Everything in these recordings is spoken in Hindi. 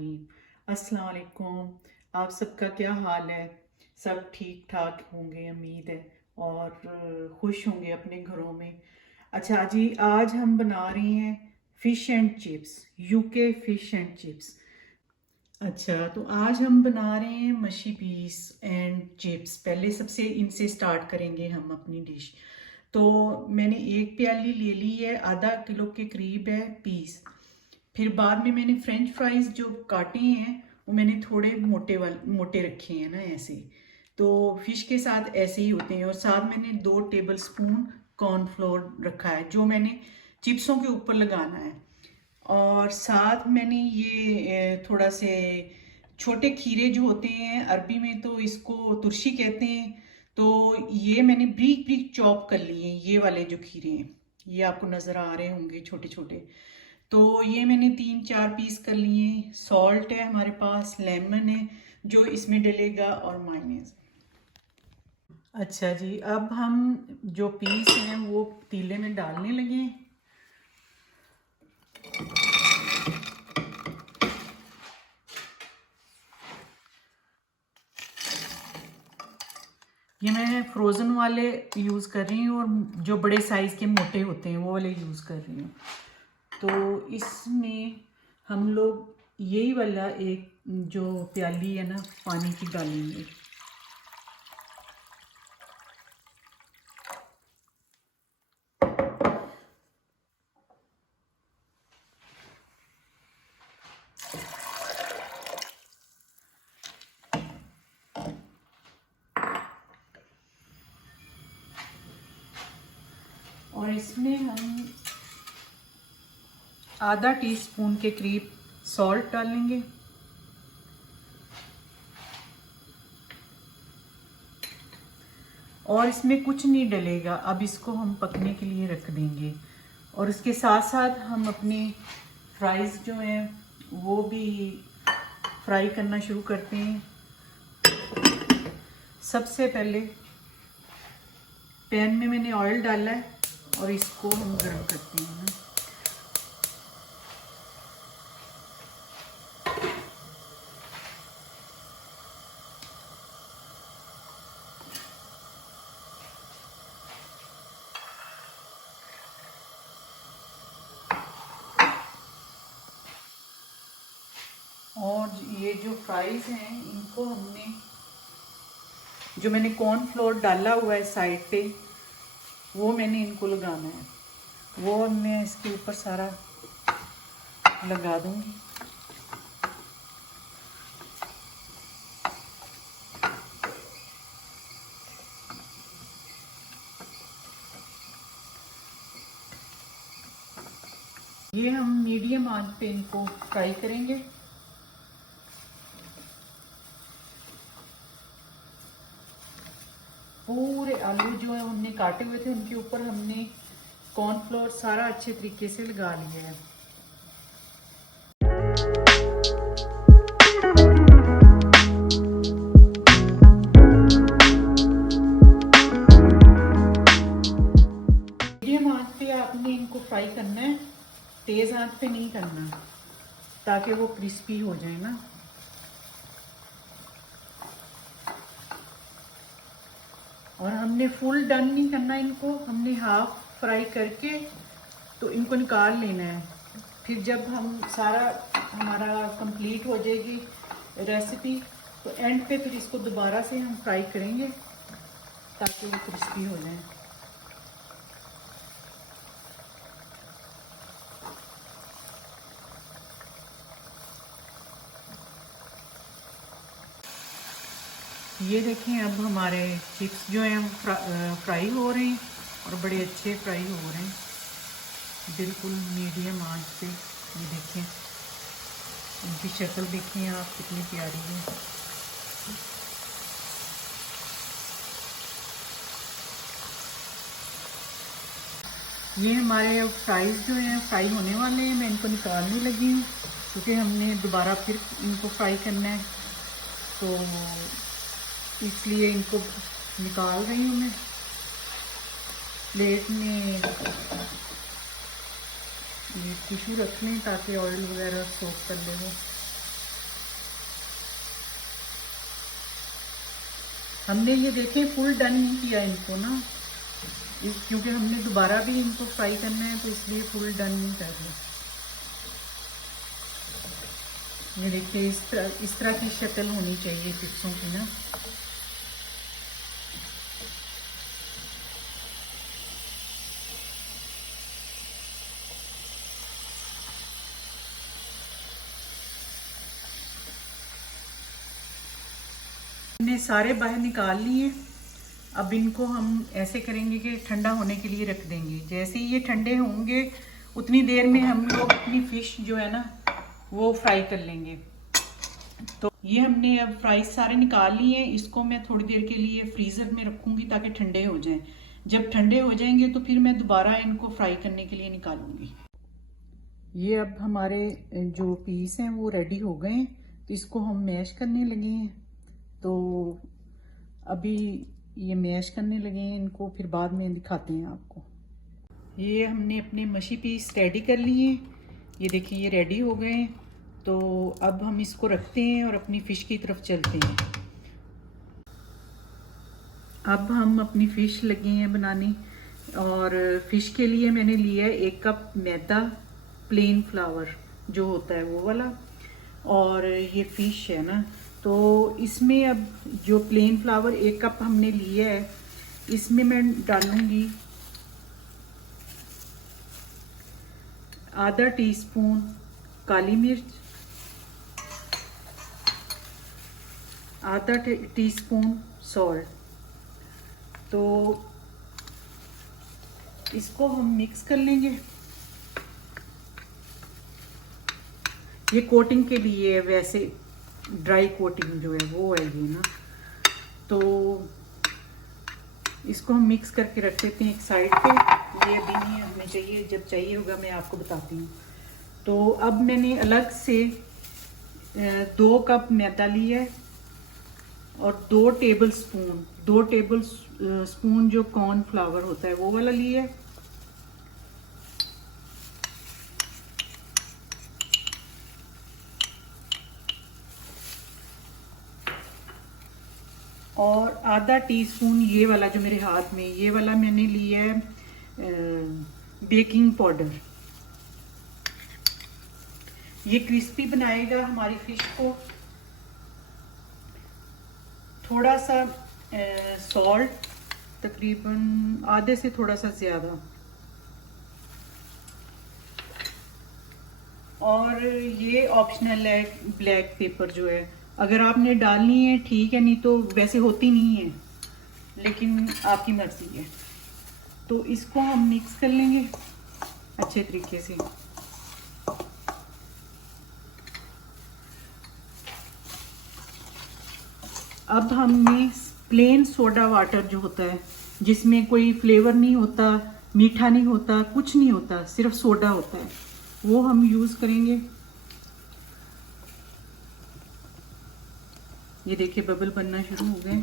बिस्मिल्लाहिर्रहमानिर्रहीम। अस्सलाम वालेकुम। आप सबका क्या हाल है? सब ठीक ठाक होंगे उम्मीद है, और खुश होंगे अपने घरों में। अच्छा जी, आज हम बना रहे हैं fish and chips, UK fish and chips. अच्छा, तो आज हम बना रहे हैं मशी पीस एंड चिप्स। पहले सबसे इनसे स्टार्ट करेंगे हम अपनी डिश। तो मैंने एक प्याली ले ली है, आधा किलो के करीब है पीस। फिर बाद में मैंने फ्रेंच फ्राइज जो काटे हैं वो मैंने थोड़े मोटे रखे हैं ना, ऐसे। तो फिश के साथ ऐसे ही होते हैं। और साथ मैंने 2 टेबल स्पून कॉर्नफ्लोर रखा है जो मैंने चिप्सों के ऊपर लगाना है। और साथ मैंने ये थोड़ा से छोटे खीरे जो होते हैं, अरबी में तो इसको तुरशी कहते हैं, तो ये मैंने ब्रीक ब्रीक चॉप कर लिए हैं। ये वाले जो खीरे हैं ये आपको नज़र आ रहे होंगे छोटे छोटे। तो ये मैंने 3-4 पीस कर लिए। सॉल्ट है हमारे पास, लेमन है जो इसमें डलेगा, और मायोनीज। अच्छा जी, अब हम जो पीस हैं वो पतीले में डालने लगे। ये मैं फ्रोज़न वाले यूज़ कर रही हूँ, और जो बड़े साइज़ के मोटे होते हैं वो वाले यूज़ कर रही हूँ। तो इसमें हम लोग यही वाला एक जो प्याली है ना पानी की डालेंगे। और इसमें हम आधा टीस्पून के करीब सॉल्ट डालेंगे। और इसमें कुछ नहीं डलेगा, अब इसको हम पकने के लिए रख देंगे। और उसके साथ साथ हम अपने फ्राइज़ जो हैं वो भी फ्राई करना शुरू करते हैं। सबसे पहले पैन में मैंने ऑयल डाला है और इसको हम गर्म करते हैं। और ये जो फ्राइज़ हैं इनको हमने, जो मैंने कॉर्नफ्लोर डाला हुआ है साइड पे, वो मैंने इनको लगाना है। वो मैं इसके ऊपर सारा लगा दूंगी। ये हम मीडियम आंच पे इनको फ्राई करेंगे। पूरे आलू जो है हमने काटे हुए थे उनके ऊपर हमने कॉर्नफ्लोर सारा अच्छे तरीके से लगा लिया है। मीडियम आंच पे आपने इनको फ्राई करना है, तेज आंच पे नहीं करना, ताकि वो क्रिस्पी हो जाए ना। और हमने फुल डन नहीं करना इनको, हमने हाफ फ्राई करके तो इनको निकाल लेना है। फिर जब हम सारा हमारा कंप्लीट हो जाएगी रेसिपी, तो एंड पे फिर इसको दोबारा से हम फ्राई करेंगे ताकि वो क्रिस्पी हो जाए। ये देखें, अब हमारे चिप्स जो हैं फ्राई हो रहे हैं, और बड़े अच्छे फ्राई हो रहे हैं, बिल्कुल मीडियम आंच पे। ये देखें, इनकी शक्ल देखें आप कितनी प्यारी है। ये हमारे फ्राइज़ जो हैं फ्राई होने वाले हैं। मैं इनको निकालने लगी हूँ क्योंकि हमने दोबारा फिर इनको फ्राई करना है, तो इसलिए इनको निकाल रही हूँ मैं। प्लेट में ये टिश्यू रख लें ताकि ऑयल वगैरह सोक कर ले वो। हमने ये देखें फुल डन नहीं किया इनको ना, क्योंकि हमने दोबारा भी इनको फ्राई करना है, तो इसलिए फुल डन नहीं कर रहे। ये देखिए इस तरह की शक्ल होनी चाहिए चिप्सों की ना। हमने सारे बाहर निकाल लिए। अब इनको हम ऐसे करेंगे कि ठंडा होने के लिए रख देंगे। जैसे ही ये ठंडे होंगे उतनी देर में हम लोग अपनी फ़िश जो है ना वो फ्राई कर लेंगे। तो ये हमने अब फ्राई सारे निकाल लिए हैं। इसको मैं थोड़ी देर के लिए फ्रीज़र में रखूँगी ताकि ठंडे हो जाएं। जब ठंडे हो जाएंगे तो फिर मैं दोबारा इनको फ्राई करने के लिए निकालूंगी। ये अब हमारे जो पीस हैं वो रेडी हो गए हैं, तो इसको हम मैश करने लगे हैं। तो अभी ये मैश करने लगे हैं इनको, फिर बाद में दिखाते हैं आपको। ये हमने अपने मशी पीस रेडी कर लिए हैं। ये देखिए ये रेडी हो गए हैं। तो अब हम इसको रखते हैं और अपनी फ़िश की तरफ चलते हैं। अब हम अपनी फ़िश लगे हैं बनाने, और फ़िश के लिए मैंने लिया है 1 कप मैदा, प्लेन फ्लावर जो होता है वो वाला, और ये फ़िश है ना। तो इसमें अब जो प्लेन फ्लावर 1 कप हमने लिया है, इसमें मैं डालूंगी आधा टीस्पून काली मिर्च, आधा टीस्पून सॉल्ट। तो इसको हम मिक्स कर लेंगे। ये कोटिंग के लिए है, वैसे ड्राई कोटिंग जो है वो है ये ना। तो इसको हम मिक्स करके रख देते हैं एक साइड पे। ये अभी नहीं हमें चाहिए, जब चाहिए होगा मैं आपको बताती हूँ। तो अब मैंने अलग से 2 कप मैदा लिया है और 2 टेबल स्पून जो कॉर्नफ्लावर होता है वो वाला लिया है। और आधा टीस्पून ये वाला जो मेरे हाथ में, ये वाला मैंने लिया है बेकिंग पाउडर। ये क्रिस्पी बनाएगा हमारी फिश को। थोड़ा सा सॉल्ट, तकरीबन आधे से थोड़ा सा ज़्यादा, और ये ऑप्शनल है ब्लैक पेपर जो है, अगर आपने डालनी है ठीक है, नहीं तो वैसे होती नहीं है, लेकिन आपकी मर्जी है। तो इसको हम मिक्स कर लेंगे अच्छे तरीके से। अब हमने प्लेन सोडा वाटर जो होता है, जिसमें कोई फ्लेवर नहीं होता, मीठा नहीं होता, कुछ नहीं होता, सिर्फ सोडा होता है, वो हम यूज़ करेंगे। ये देखिए बबल बनना शुरू हो गए।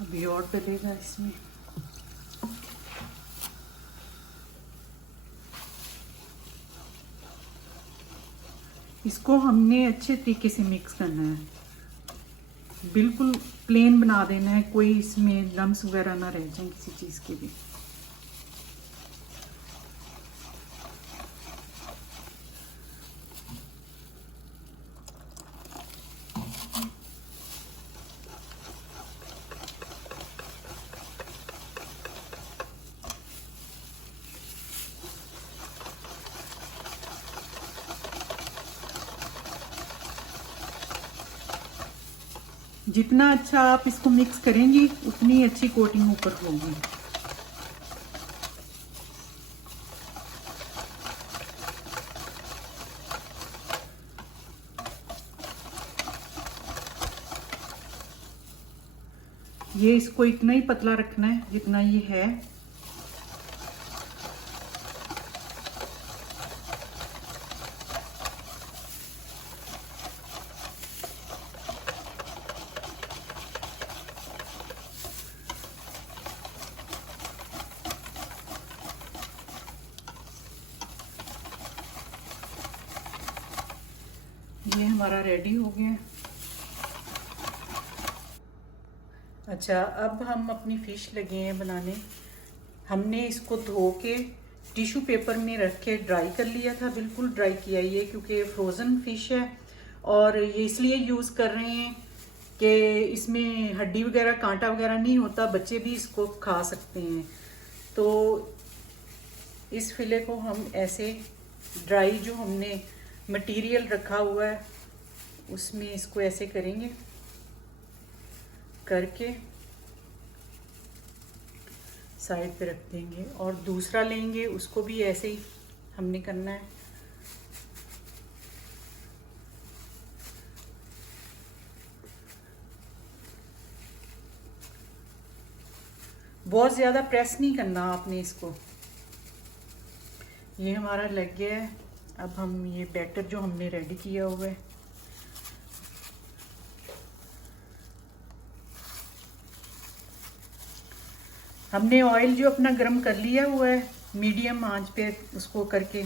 अभी और डलेगा इसमें। इसको हमने अच्छे तरीके से मिक्स करना है, बिल्कुल प्लेन बना देना है, कोई इसमें लम्स वगैरह ना रह जाए किसी चीज़ के भी। जितना अच्छा आप इसको मिक्स करेंगी उतनी अच्छी कोटिंग ऊपर होगी। ये इसको इतना ही पतला रखना है जितना ये है। ये हमारा रेडी हो गया। अच्छा, अब हम अपनी फ़िश लगे हैं बनाने। हमने इसको धो के टिश्यू पेपर में रख के ड्राई कर लिया था, बिल्कुल ड्राई किया ये, क्योंकि फ्रोज़न फ़िश है और ये इसलिए यूज़ कर रहे हैं कि इसमें हड्डी वगैरह कांटा वगैरह नहीं होता, बच्चे भी इसको खा सकते हैं। तो इस फिले को हम ऐसे ड्राई जो हमने मटेरियल रखा हुआ है उसमें इसको ऐसे करेंगे, करके साइड पे रख देंगे, और दूसरा लेंगे उसको भी ऐसे ही हमने करना है। बहुत ज़्यादा प्रेस नहीं करना आपने इसको। ये हमारा लग गया है। अब हम ये बैटर जो हमने रेडी किया हुआ है हमने ऑयल जो अपना गरम कर लिया हुआ है मीडियम आंच पे उसको करके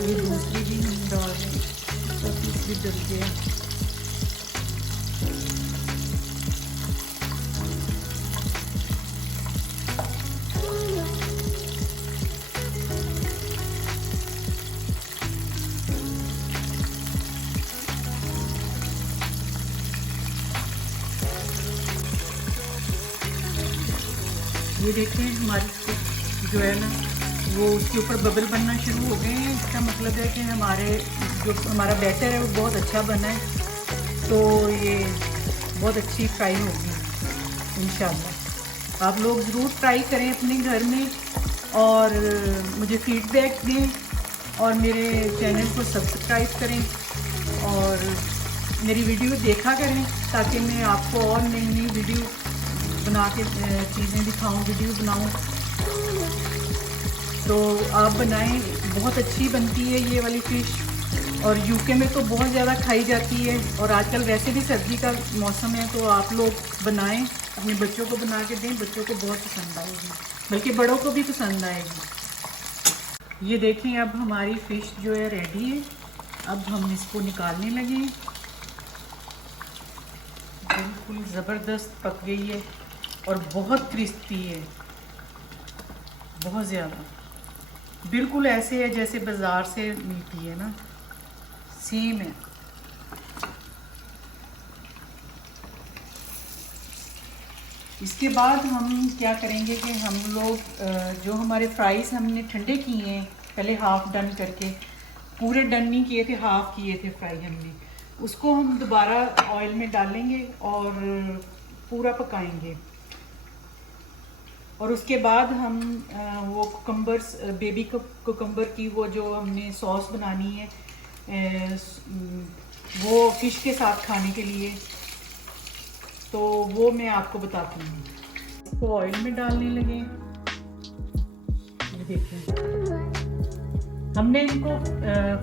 ये दूसरी भी हम डाल रहे हैं, तो पीस भी डल गया। ये देखें हमारी जो है ना वो उसके ऊपर बबल बनना शुरू हो गए हैं। इसका मतलब है कि हमारा बैटर है वो बहुत अच्छा बना है, तो ये बहुत अच्छी फ्राई होगी इंशाल्लाह। आप लोग ज़रूर ट्राई करें अपने घर में और मुझे फीडबैक दें और मेरे चैनल को सब्सक्राइब करें और मेरी वीडियो देखा करें, ताकि मैं आपको और नई नई वीडियो बना के चीज़ें दिखाऊं, वीडियो बनाऊं। तो आप बनाएं, बहुत अच्छी बनती है ये वाली फ़िश और यूके में तो बहुत ज़्यादा खाई जाती है, और आजकल वैसे भी सर्दी का मौसम है, तो आप लोग बनाएं, अपने बच्चों को बना के दें, बच्चों को बहुत पसंद आएगी, बल्कि बड़ों को भी पसंद आएगी। ये देखें अब हमारी फ़िश जो है रेडी है। अब हम इसको निकालने लगे। बिल्कुल ज़बरदस्त पक गई है और बहुत क्रिस्पी है, बहुत ज़्यादा, बिल्कुल ऐसे है जैसे बाज़ार से मिलती है ना, सेम है। इसके बाद हम क्या करेंगे कि हम लोग जो हमारे फ्राइज़ हमने ठंडे किए हैं पहले हाफ़ डन करके, पूरे डन नहीं किए थे, हाफ़ किए थे फ्राई हमने, उसको हम दोबारा ऑयल में डालेंगे और पूरा पकाएंगे। और उसके बाद हम वो कुकम्बर्स, बेबी कुकम्बर की वो जो हमने सॉस बनानी है वो फ़िश के साथ खाने के लिए, तो वो मैं आपको बताती हूँ। इसको ऑयल में डालने लगे। ये देखिए हमने इनको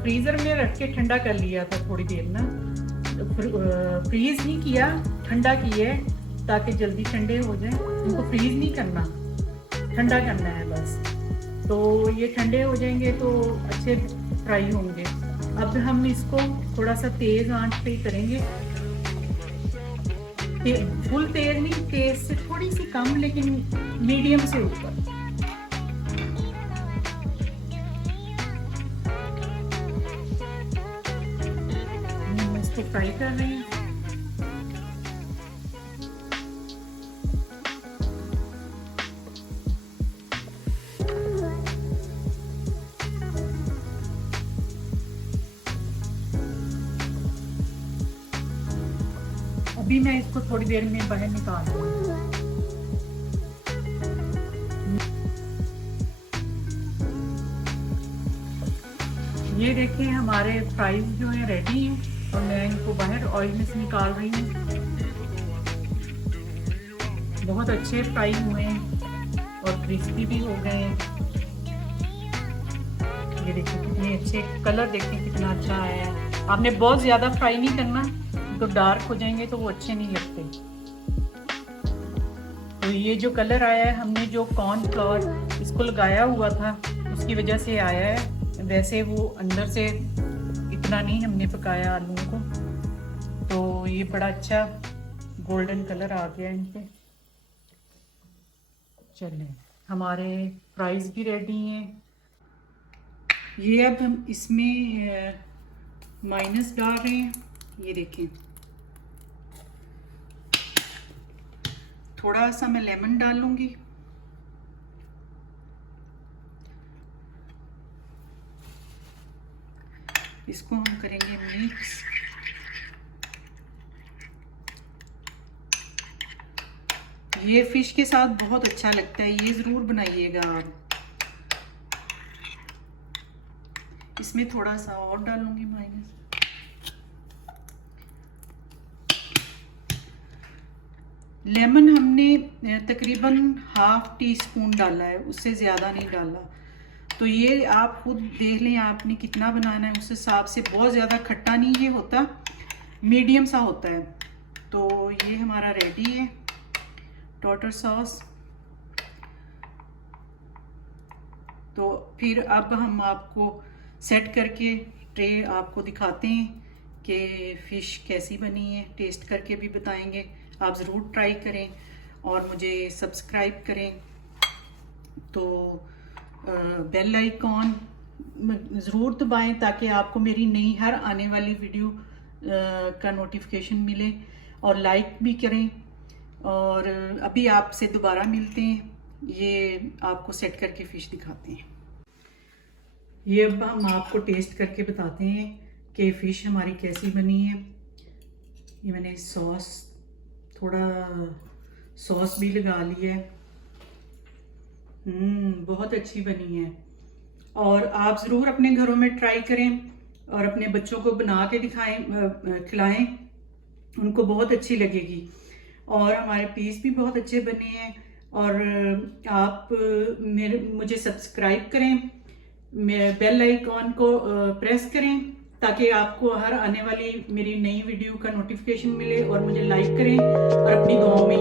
फ्रीज़र में रख के ठंडा कर लिया था थोड़ी देर ना, फ्रीज़ नहीं किया, ठंडा किया है ताकि जल्दी ठंडे हो जाएं। इनको फ्रीज़ नहीं करना, ठंडा करना है बस। तो ये ठंडे हो जाएंगे तो अच्छे फ्राई होंगे। अब हम इसको थोड़ा सा तेज़ आंच पे ही करेंगे, फुल तेज़ नहीं, तेज़ से थोड़ी सी कम, लेकिन मीडियम से ऊपर। इसको फ्राई कर रहे हैं। अभी मैं इसको थोड़ी देर में बाहर निकाल दूँगी। ये देखें हमारे फ्राइज जो है रेडी हैं और मैं इनको बाहर ऑयल में से निकाल रही हूँ। बहुत अच्छे फ्राई हुए हैं और क्रिस्पी भी हो गए हैं। ये देखिए कितने अच्छे कलर, देखिए कितना अच्छा आया है। आपने बहुत ज़्यादा फ्राई नहीं करना, तो डार्क हो जाएंगे तो वो अच्छे नहीं लगते। तो ये जो कलर आया है, हमने जो कॉर्नफ्लोर इसको लगाया हुआ था उसकी वजह से आया है, वैसे वो अंदर से इतना नहीं हमने पकाया आलूओं को। तो ये बड़ा अच्छा गोल्डन कलर आ गया इन पे। चलें, हमारे फ्राइज़ भी रेडी हैं। ये अब हम इसमें माइनस डाल रहे हैं। ये देखें, थोड़ा सा मैं लेमन डाल लूँगी। इसको हम करेंगे मिक्स। ये फिश के साथ बहुत अच्छा लगता है, ये ज़रूर बनाइएगा आप। इसमें थोड़ा सा और डालूंगी माइनस। लेमन हमने तकरीबन ½ टीस्पून डाला है, उससे ज़्यादा नहीं डाला। तो ये आप खुद देख लें आपने कितना बनाना है, उस हिसाब से। बहुत ज़्यादा खट्टा नहीं ये होता, मीडियम सा होता है। तो ये हमारा रेडी है टोटर सॉस। तो फिर अब हम आपको सेट करके ट्रे आपको दिखाते हैं कि फ़िश कैसी बनी है, टेस्ट करके भी बताएंगे। आप ज़रूर ट्राई करें और मुझे सब्सक्राइब करें। तो बेल आइकॉन ज़रूर दबाएं ताकि आपको मेरी नई हर आने वाली वीडियो का नोटिफिकेशन मिले, और लाइक भी करें। और अभी आपसे दोबारा मिलते हैं, ये आपको सेट करके फ़िश दिखाते हैं। ये अब हम आपको टेस्ट करके बताते हैं कि फ़िश हमारी कैसी बनी है। ये मैंने थोड़ा सॉस भी लगा लिया है। बहुत अच्छी बनी है, और आप ज़रूर अपने घरों में ट्राई करें और अपने बच्चों को बना के दिखाएं, खिलाएं, उनको बहुत अच्छी लगेगी। और हमारे पीस भी बहुत अच्छे बने हैं। और आप मुझे सब्सक्राइब करें, बेल आइकॉन को प्रेस करें ताकि आपको हर आने वाली मेरी नई वीडियो का नोटिफिकेशन मिले, और मुझे लाइक करें और अपनी दुआओं में